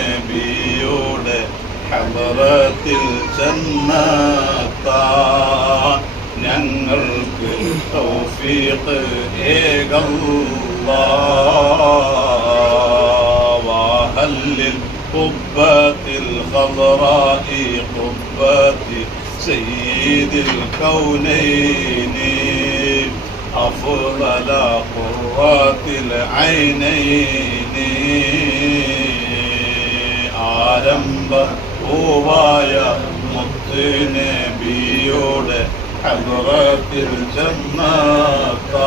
മുത്തുനബിയുടെ ഹദറത്തിൽ ചെന്നെത്താൻ ഞങ്ങൾക്ക് തൗഫീഖ് ഏകല്ലാഹല്ലിൽ قبة الخضراء قبة سيد الكونين أفضل قرات العينين ആരംഭ പൂവായ മുത്തുനബിയുടെ ഹദറത്തിൽ ചെന്നെത്താൻ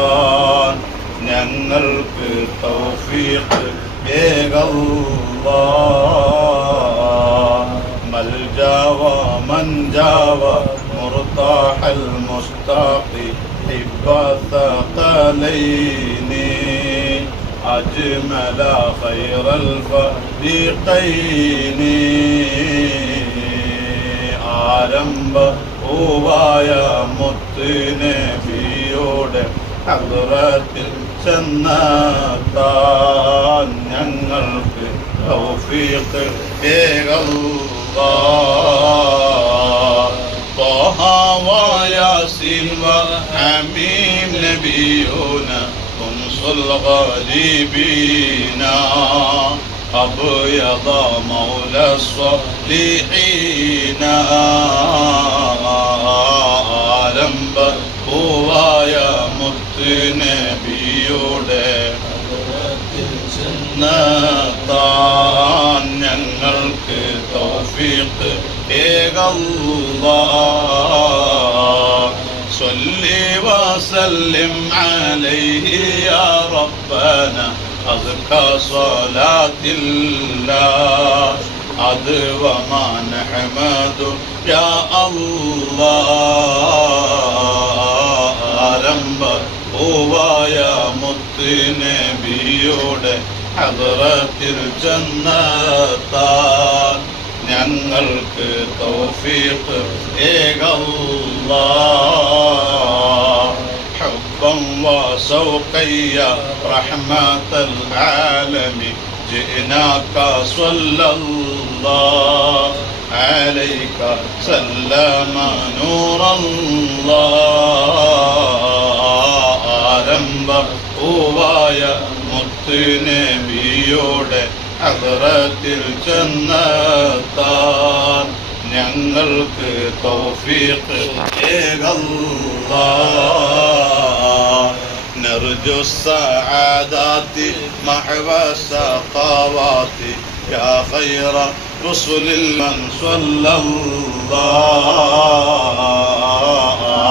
ഞങ്ങൾക്ക് തൗഫീഖ് ഏകല്ലാ മൽജാവ മൻജാവ مرتاح المشتاق حب الثقلين أجمل خير الفريقين ആരംഭ പൂവായ മുത്തുനബിയോടെ ഹദ്റത്തിൽ ചെന്നെത്താൻ ഞങ്ങൾക്ക് തൗഫീഖ് ഏകല്ലാ طه وياسين وحميم نبينا خمس الغالبين أبيض مولى الصالحين ആലംബ പൂവായ മുത്തുനബിയുടെ ചെന്നെത്താൻ ഞങ്ങൾക്ക് തൗഫീഖ് ഏകല്ലാ وسلم عليه يا ربنا أذكى صلاة الله عدو ما نحمد يا الله ആരംഭ പൂവായ മുത്തുനബിയുടെ ഹദറത്തിൽ ചെന്നെത്താൻ ഞങ്ങൾക്ക് തൗഫീഖ് ഏകല്ലാ حبا وسوقا يا رحمة العالم جئناك صلى الله عليك سلم نور الله ആരംഭ പൂവായ മുത്തുനബിയോടെ ഹദറത്തിൽ ചെന്നെത്താൻ ഞങ്ങൾക്ക് തൗഫീഖ് ഏകല്ലാ نرجو السعادات محو السخاوات يا خير رسل من صلى الله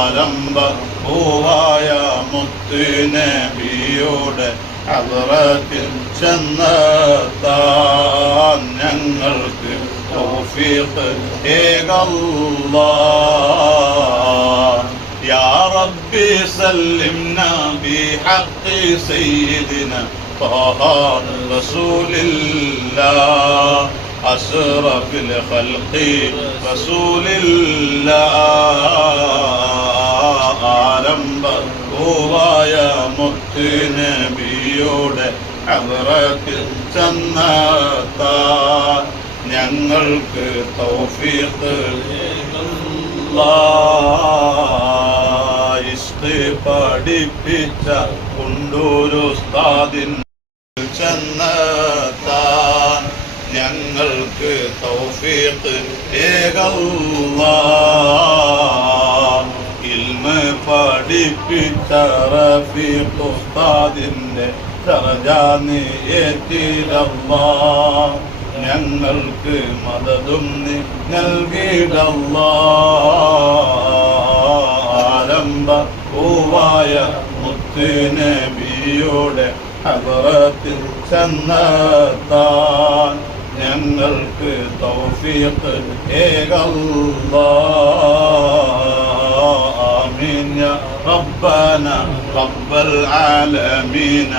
ആരംഭ പൂവായ മുത്തുനബിയോടെ ഹദറത്തിൽ ചെന്നെത്താൻ ഞങ്ങൾക്ക് തൗഫീഖ് ഏകല്ലാ يا ربي سلمنا بحق سيدنا طه رسول الله أشرف الخلق رسول الله ആരംഭ പൂവായ മുത്തുനബിയോടെ ഹദ്റത്തിൽ ചെന്നെത്താൻ ഞങ്ങൾക്ക് തൗഫീഖ് ഇഷ്ട് പഠിപ്പിച്ച കൊണ്ടൂരു സ്ഥാദിൻ ചെന്നെത്താൻ ഞങ്ങൾക്ക് തൗഫീഖ് ഏകൗവ ഇൽമ പഠിപ്പിച്ച റഫീഖ് ഉസ്താദിന്റെ ദർജ നീ ഞങ്ങൾക്ക് മദതും നീ ആരംഭ പൂവായ മുത്തുനബിയോടെ ഹദറത്തിൽ ചെന്നെത്താൻ ഞങ്ങൾക്ക് തൗഫീഖ് ഏകല്ലാ آمين يا ربنا رب العالمين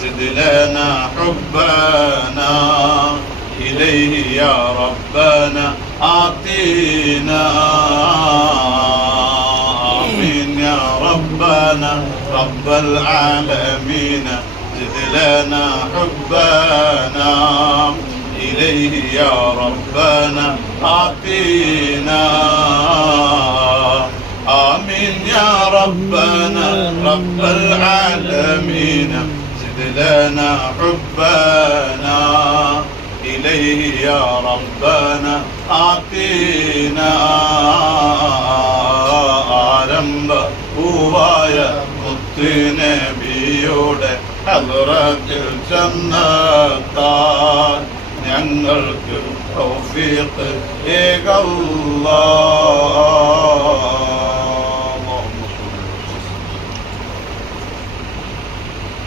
زد لنا حبنا إليه يا ربنا أعطينا رب العالمين زد لنا حبنا إليه يا ربنا آتينا آمين يا ربنا رب العالمين زد لنا حبنا إليه يا ربنا آتينا ഹദ്റത്തിൽ ചെന്നെത്താൻ ഞങ്ങൾക്ക് ഏകല്ലാ